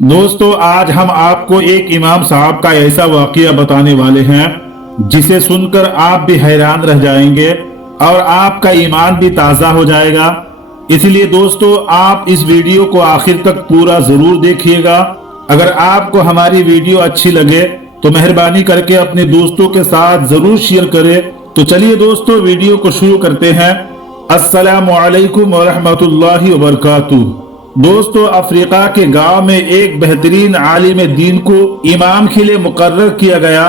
दोस्तों, आज हम आपको एक इमाम साहब का ऐसा वाकया बताने वाले हैं जिसे सुनकर आप भी हैरान रह जाएंगे और आपका ईमान भी ताज़ा हो जाएगा। इसलिए दोस्तों, आप इस वीडियो को आखिर तक पूरा जरूर देखिएगा। अगर आपको हमारी वीडियो अच्छी लगे तो मेहरबानी करके अपने दोस्तों के साथ जरूर शेयर करें। तो चलिए दोस्तों, वीडियो को शुरू करते हैं। अस्सलामु अलैकुम वरहमतुल्लाहि वबरकातुहू। दोस्तों, अफ्रीका के गांव में एक बेहतरीन आलिम दीन को इमाम के लिए मुकर्रर किया गया।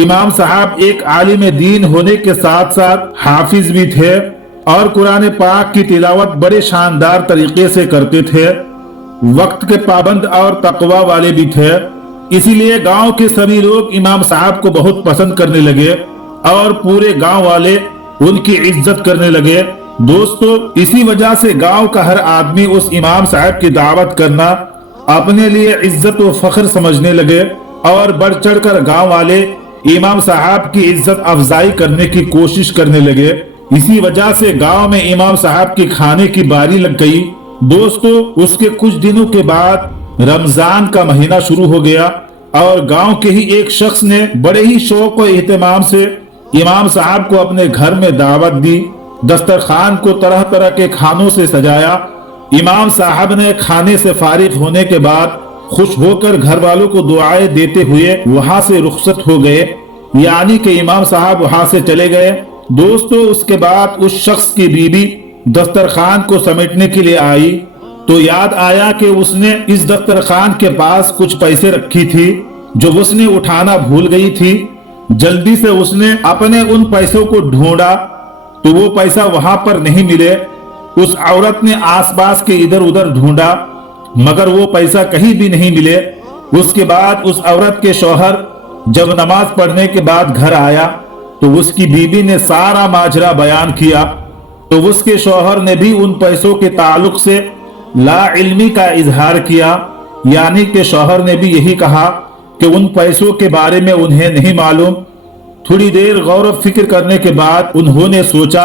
इमाम साहब एक आलिम दीन होने के साथ साथ हाफिज भी थे और कुरान पाक की तिलावत बड़े शानदार तरीके से करते थे। वक्त के पाबंद और तकवा वाले भी थे। इसीलिए गांव के सभी लोग इमाम साहब को बहुत पसंद करने लगे और पूरे गांव वाले उनकी इज्जत करने लगे। दोस्तों, इसी वजह से गांव का हर आदमी उस इमाम साहब की दावत करना अपने लिए इज्जत व फख्र समझने लगे और बढ़ चढ़कर गांव वाले इमाम साहब की इज्जत अफजाई करने की कोशिश करने लगे। इसी वजह से गांव में इमाम साहब की खाने की बारी लग गई। दोस्तों, उसके कुछ दिनों के बाद रमजान का महीना शुरू हो गया और गांव के ही एक शख्स ने बड़े ही शौक व एहतमाम से इमाम साहब को अपने घर में दावत दी। दस्तरखान को तरह तरह के खानों से सजाया। इमाम साहब ने खाने से फारिग होने के बाद खुश होकर घर वालों को दुआएं देते हुए वहां से रुखसत हो गए, यानी कि इमाम साहब वहां से चले गए। दोस्तों, उसके बाद उस शख्स की बीबी दस्तरखान को समेटने के लिए आई तो याद आया कि उसने इस दस्तरखान के पास कुछ पैसे रखी थी जो उसने उठाना भूल गई थी। जल्दी से उसने अपने उन पैसों को ढूंढा तो वो पैसा वहां पर नहीं मिले। उस औरत ने आसपास के इधर उधर ढूंढा मगर वो पैसा कहीं भी नहीं मिले। उसके बाद उस औरत के शौहर जब नमाज पढ़ने के बाद घर आया तो उसकी बीवी ने सारा माजरा बयान किया तो उसके शौहर ने भी उन पैसों के ताल्लुक से ला इल्मी का इजहार किया, यानी कि शौहर ने भी यही कहा कि उन पैसों के बारे में उन्हें नहीं मालूम। थोड़ी देर गौर फिक्र करने के बाद उन्होंने सोचा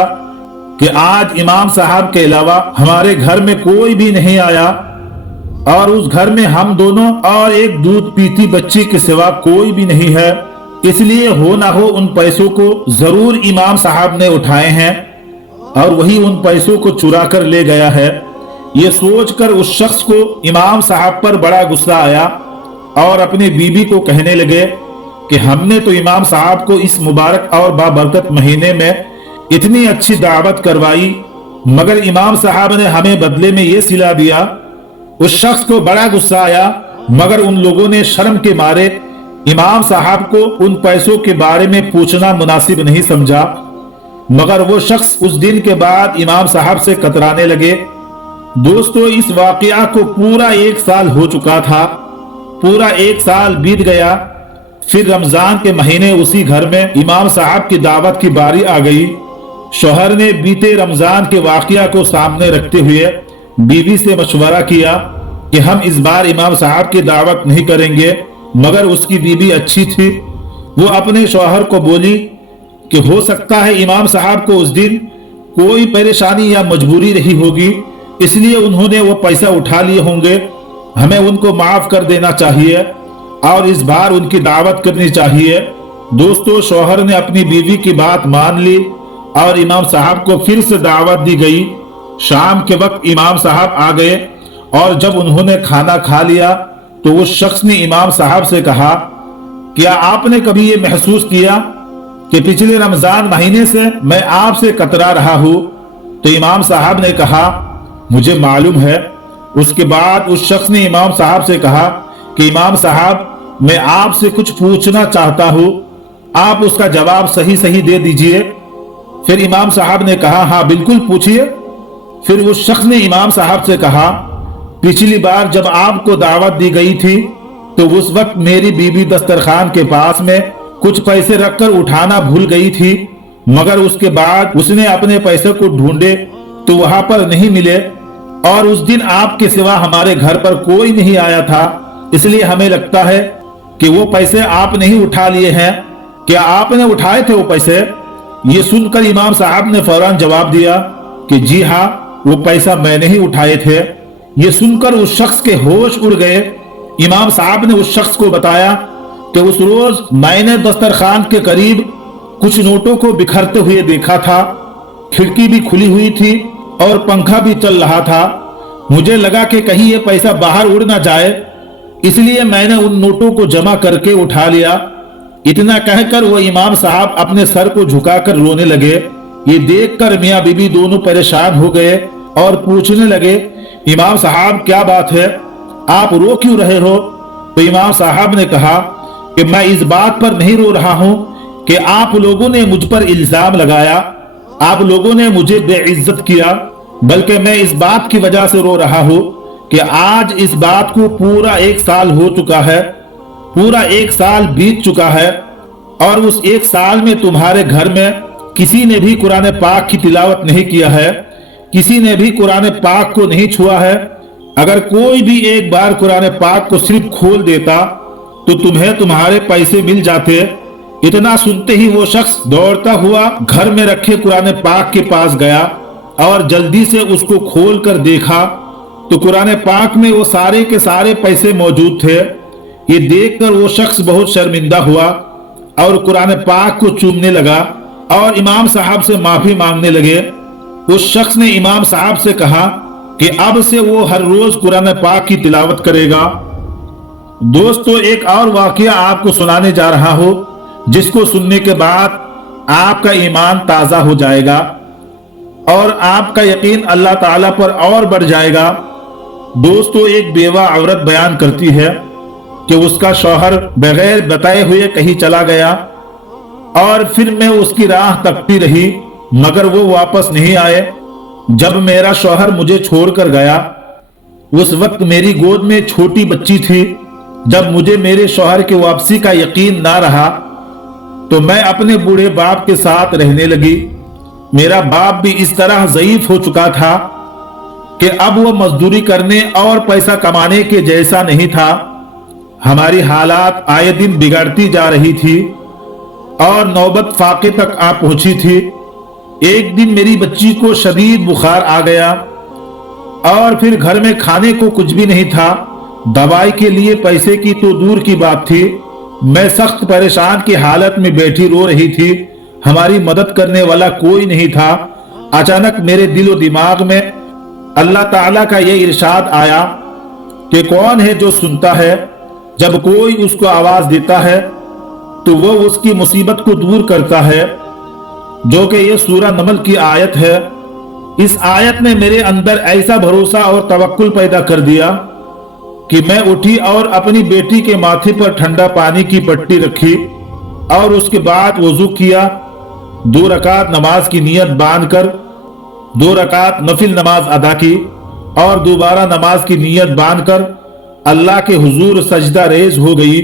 कि आज इमाम साहब के अलावा हमारे घर में कोई भी नहीं आया और उस घर में हम दोनों और एक दूध पीती बच्ची के सिवा कोई भी नहीं है, इसलिए हो ना हो उन पैसों को जरूर इमाम साहब ने उठाए हैं और वही उन पैसों को चुरा कर ले गया है। ये सोचकर उस शख्स को इमाम साहब पर बड़ा गुस्सा आया और अपनी बीबी को कहने लगे कि हमने तो इमाम साहब को इस मुबारक और बाबरकत महीने में इतनी अच्छी दावत करवाई मगर इमाम साहब ने हमें बदले में ये सिला दिया। उस शख्स को बड़ा गुस्सा आया मगर उन लोगों ने शर्म के मारे इमाम साहब को उन पैसों के बारे में पूछना मुनासिब नहीं समझा। मगर वो शख्स उस दिन के बाद इमाम साहब से कतराने लगे। दोस्तों, इस वाकया को पूरा एक साल हो चुका था। पूरा एक साल बीत गया। फिर रमजान के महीने उसी घर में इमाम साहब की दावत की बारी आ गई। शौहर ने बीते रमजान के वाकया को सामने रखते हुए बीवी से मशवरा किया कि हम इस बार इमाम साहब की दावत नहीं करेंगे। मगर उसकी बीवी अच्छी थी। वो अपने शौहर को बोली कि हो सकता है इमाम साहब को उस दिन कोई परेशानी या मजबूरी रही होगी, इसलिए उन्होंने वो पैसा उठा लिए होंगे। हमें उनको माफ कर देना चाहिए और इस बार उनकी दावत करनी चाहिए। दोस्तों, शौहर ने अपनी बीवी की बात मान ली और इमाम साहब को फिर से दावत दी गई। शाम के वक्त इमाम साहब आ गए और जब उन्होंने खाना खा लिया तो उस शख्स ने इमाम साहब से कहा, क्या आपने कभी ये महसूस किया कि पिछले रमजान महीने से मैं आपसे कतरा रहा हूं? तो इमाम साहब ने कहा, मुझे मालूम है। उसके बाद उस शख्स ने इमाम साहब से कहा कि इमाम साहब, मैं आपसे कुछ पूछना चाहता हूं, आप उसका जवाब सही सही दे दीजिए। फिर इमाम साहब ने कहा, हाँ बिल्कुल पूछिए। फिर उस शख्स ने इमाम साहब से कहा, पिछली बार जब आपको दावत दी गई थी तो उस वक्त मेरी बीबी दस्तरखान के पास में कुछ पैसे रखकर उठाना भूल गई थी, मगर उसके बाद उसने अपने पैसे को ढूंढे तो वहां पर नहीं मिले और उस दिन आपके सिवा हमारे घर पर कोई नहीं आया था, इसलिए हमें लगता है कि वो पैसे आप नहीं उठा लिए हैं। क्या आपने उठाए थे वो पैसे? ये सुनकर इमाम साहब ने फौरन जवाब दिया कि जी हाँ, वो पैसा मैंने ही उठाए थे। ये सुनकर उस शख्स के होश उड़ गए इमाम साहब ने उस शख्स को बताया कि उस रोज मैंने दस्तरखान के करीब कुछ नोटों को बिखरते हुए देखा था। खिड़की भी खुली हुई थी और पंखा भी चल रहा था। मुझे लगा कि कहीं ये पैसा बाहर उड़ ना जाए, इसलिए मैंने उन नोटों को जमा करके उठा लिया। इतना कहकर वो इमाम साहब अपने सर को झुकाकर रोने लगे। ये देखकर मियाँ बीबी दोनों परेशान हो गए और पूछने लगे, इमाम साहब क्या बात है, आप रो क्यों रहे हो? तो इमाम साहब ने कहा कि मैं इस बात पर नहीं रो रहा हूं कि आप लोगों ने मुझ पर इल्जाम लगाया, आप लोगों ने मुझे बेइज्जत किया, बल्कि मैं इस बात की वजह से रो रहा हूं कि आज इस बात को पूरा 1 साल हो चुका है, पूरा 1 साल बीत चुका है और उस 1 साल में तुम्हारे घर में किसी ने भी कुरान पाक की तिलावत नहीं किया है, किसी ने भी कुरान पाक को नहीं छुआ है। अगर कोई भी एक बार कुरान पाक को सिर्फ खोल देता तो तुम्हें तुम्हारे पैसे मिल जाते। इतना सुनते ही वो शख्स दौड़ता हुआ घर में रखे कुरान पाक के पास गया और जल्दी से उसको खोल कर देखा तो कुरान पाक में वो सारे के सारे पैसे मौजूद थे। ये देखकर वो शख्स बहुत शर्मिंदा हुआ और कुरान पाक को चूमने लगा और इमाम साहब से माफी मांगने लगे। उस शख्स ने इमाम साहब से कहा कि अब से वो हर रोज कुरान पाक की तिलावत करेगा। दोस्तों, एक और वाकया आपको सुनाने जा रहा हूं जिसको सुनने के बाद आपका ईमान ताजा हो जाएगा और आपका यकीन अल्लाह ताला पर और बढ़ जाएगा। दोस्तों, एक बेवा औरत बयान करती है कि उसका शौहर बगैर बताए हुए कहीं चला गया और फिर मैं उसकी राह तकती रही मगर वो वापस नहीं आए। जब मेरा शौहर मुझे छोड़कर गया उस वक्त मेरी गोद में छोटी बच्ची थी। जब मुझे मेरे शौहर की वापसी का यकीन ना रहा तो मैं अपने बूढ़े बाप के साथ रहने लगी। मेरा बाप भी इस तरह ज़ईफ हो चुका था कि अब वो मजदूरी करने और पैसा कमाने के जैसा नहीं था। हमारी हालात आए दिन बिगड़ती जा रही थी और नौबत फाके तक आ पहुंची थी। एक दिन मेरी बच्ची को शदीद बुखार आ गया और फिर घर में खाने को कुछ भी नहीं था। दवाई के लिए पैसे की तो दूर की बात थी। मैं सख्त परेशान की हालत में बैठी रो रही थी। हमारी मदद करने वाला कोई नहीं था। अचानक मेरे दिलो दिमाग में अल्लाह ताला का ये इरशाद आया कि कौन है जो सुनता है जब कोई उसको आवाज देता है तो वो उसकी मुसीबत को दूर करता है, जो कि ये सूरह नमल की आयत है। इस आयत ने मेरे अंदर ऐसा भरोसा और तवक्कुल पैदा कर दिया कि मैं उठी और अपनी बेटी के माथे पर ठंडा पानी की पट्टी रखी और उसके बाद वजू किया। 2 रकात नमाज की नियत बांधकर 2 रकात नफिल नमाज अदा की और दोबारा नमाज की नियत बांधकर अल्लाह के हुजूर सजदा रेज हो गई।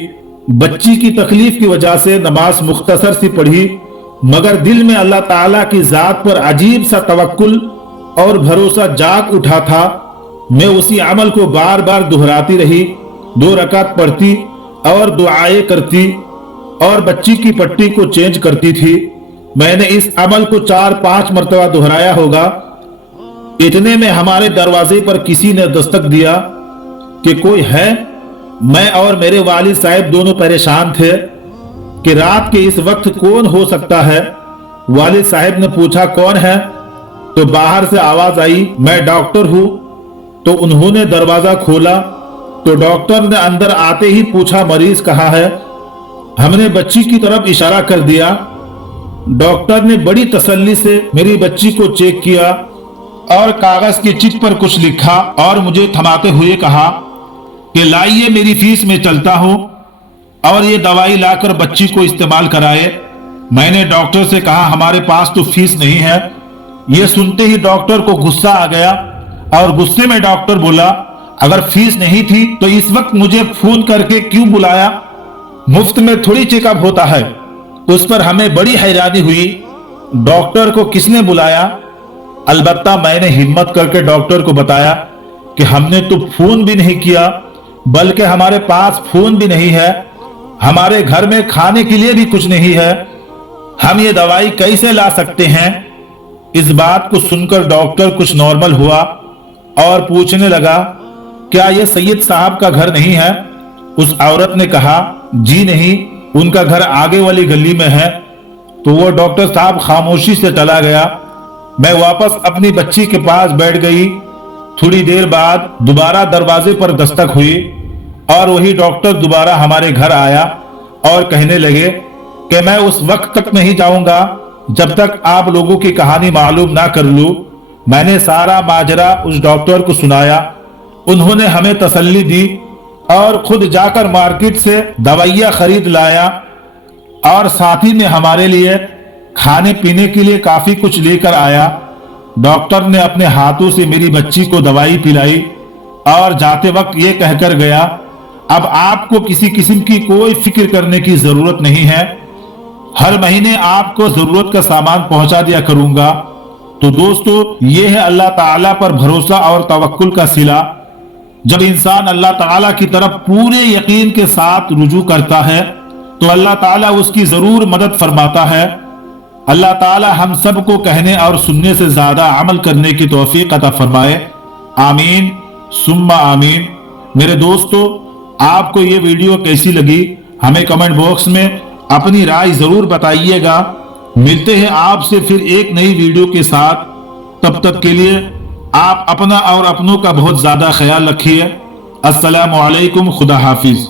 बच्ची की तकलीफ की वजह से नमाज मुख्तसर सी पढ़ी मगर दिल में अल्लाह ताला की जात पर अजीब सा तवक्कुल और भरोसा जाग उठा था। मैं उसी अमल को बार बार दोहराती रही, 2 रकात पढ़ती और दुआएं करती और बच्ची की पट्टी को चेंज करती थी। मैंने इस अमल को 4-5 मरतबा दोहराया होगा। इतने में हमारे दरवाजे पर किसी ने दस्तक दिया कि कोई है। मैं और मेरे वालिद साहब दोनों परेशान थे कि रात के इस वक्त कौन हो सकता है। वालिद साहब ने पूछा कौन है, तो बाहर से आवाज आई मैं डॉक्टर हूं। तो उन्होंने दरवाजा खोला तो डॉक्टर ने अंदर आते ही पूछा मरीज कहाँ है। हमने बच्ची की तरफ इशारा कर दिया। डॉक्टर ने बड़ी तसल्ली से मेरी बच्ची को चेक किया और कागज की चिट पर कुछ लिखा और मुझे थमाते हुए कहा कि लाइए मेरी फीस में चलता हूं और ये दवाई लाकर बच्ची को इस्तेमाल कराए। मैंने डॉक्टर से कहा हमारे पास तो फीस नहीं है। ये सुनते ही डॉक्टर को गुस्सा आ गया और गुस्से में डॉक्टर बोला अगर फीस नहीं थी तो इस वक्त मुझे फोन करके क्यों बुलाया, मुफ्त में थोड़ी चेकअप होता है। उस पर हमें बड़ी हैरानी हुई, डॉक्टर को किसने बुलाया। अलबत्ता मैंने हिम्मत करके डॉक्टर को बताया कि हमने तो फोन भी नहीं किया, बल्कि हमारे पास फोन भी नहीं है, हमारे घर में खाने के लिए भी कुछ नहीं है, हम ये दवाई कैसे ला सकते हैं। इस बात को सुनकर डॉक्टर कुछ नॉर्मल हुआ और पूछने लगा क्या ये सैयद साहब का घर नहीं है। उस औरत ने कहा, जी नहीं, उनका घर आगे वाली गली में है। तो वो डॉक्टर साहब खामोशी से चला गया। मैं वापस अपनी बच्ची के पास बैठ गई। थोड़ी देर बाद दोबारा दरवाजे पर दस्तक हुई और वही डॉक्टर दोबारा हमारे घर आया और कहने लगे कि मैं उस वक्त तक नहीं जाऊंगा जब तक आप लोगों की कहानी मालूम ना कर लूं। मैंने सारा माजरा उस डॉक्टर को सुनाया। उन्होंने हमें तसल्ली दी और खुद जाकर मार्केट से दवाइयां खरीद लाया और साथ ही में हमारे लिए खाने पीने के लिए काफी कुछ लेकर आया। डॉक्टर ने अपने हाथों से मेरी बच्ची को दवाई पिलाई और जाते वक्त ये कहकर गया, अब आपको किसी किस्म की कोई फिक्र करने की जरूरत नहीं है। हर महीने आपको जरूरत का सामान पहुंचा दिया करूंगा। तो दोस्तों, ये है अल्लाह ताला पर भरोसा और तवक्कुल का सिला। जब इंसान अल्लाह ताला की तरफ पूरे यकीन के साथ रुजू करता है तो अल्लाह ताला उसकी जरूर मदद फरमाता है। अल्लाह ताला हम सबको कहने और सुनने से ज्यादा अमल करने की तौफीक अता फरमाए। आमीन सुम्मा आमीन। मेरे दोस्तों, आपको ये वीडियो कैसी लगी हमें कमेंट बॉक्स में अपनी राय जरूर बताइएगा। मिलते हैं आपसे फिर एक नई वीडियो के साथ। तब तक के लिए आप अपना और अपनों का बहुत ज्यादा ख्याल रखिए। अस्सलामु अलैकुम, खुदा हाफिज।